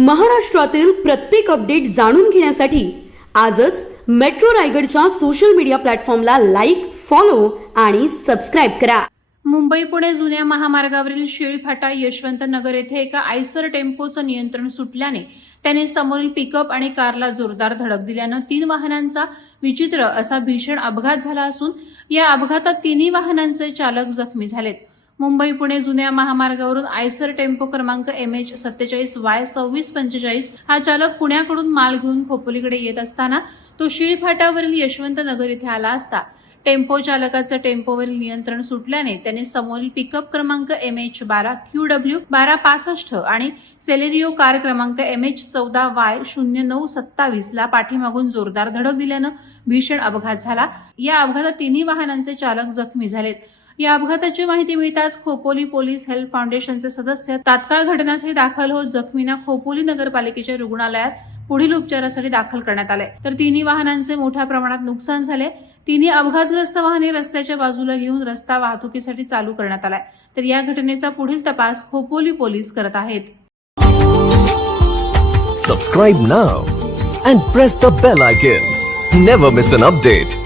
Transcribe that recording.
महाराष्ट्रातील प्रत्येक अपडेट जाणून घेण्यासाठी आजच मेट्रो रायगडच्या सोशल मीडिया प्लॅटफॉर्मला लाईक, फॉलो आणि सबस्क्राईब करा। मुंबई पुणे जुन्या महामार्गावरील शिळीफाटा यशवंत नगर येथे एका आयसर टेम्पोचं नियंत्रण सुटल्याने त्याने समोरील पिकअप आणि कारला जोरदार धडक दिल्यानं 3 वाहनांचा विचित्र असा भीषण अपघात झाला असून या अपघातात तिन्ही वाहनांचे चालक जखमी झालेत। मुंबई पुणे जुन्या महामार्गावरून आयसर टेम्पो क्रमांक MH47Y2645 हा चालक पुण्याकडून माल घेऊन खोपोलीकडे येत असताना तो शिळीफाटावरील यशवंत नगर येथे आला असता टेम्पो चालकाचं टेम्पोवरील नियंत्रण सुटल्याने त्याने समोरील पिकअप क्रमांक MH12QW1265 आणि सेलेरियो कार क्रमांक MH14Y0927 ला पाठीमागून जोरदार धडक दिल्यानं भीषण अपघात झाला। या अपघातात तिन्ही वाहनांचे चालक जखमी झालेत। या अपघाताची माहिती मिळताच खोपोली पोलीस हेल्थ फाउंडेशनचे सदस्य तात्काळ घटनास्थळी दाखल होत जखमींना खोपोली नगरपालिकेच्या रुग्णालयात पुढील उपचारासाठी दाखल करण्यात आले। तर तिन्ही वाहनांचे मोठ्या प्रमाणात नुकसान झाले। तिन्ही अपघातग्रस्त वाहने रस्त्याच्या बाजूला घेऊन रस्ता वाहतुकीसाठी चालू करण्यात आलाय। तर या घटनेचा पुढील तपास खोपोली पोलीस करत आहेत। Subscribe now and press the bell icon. Never miss an update.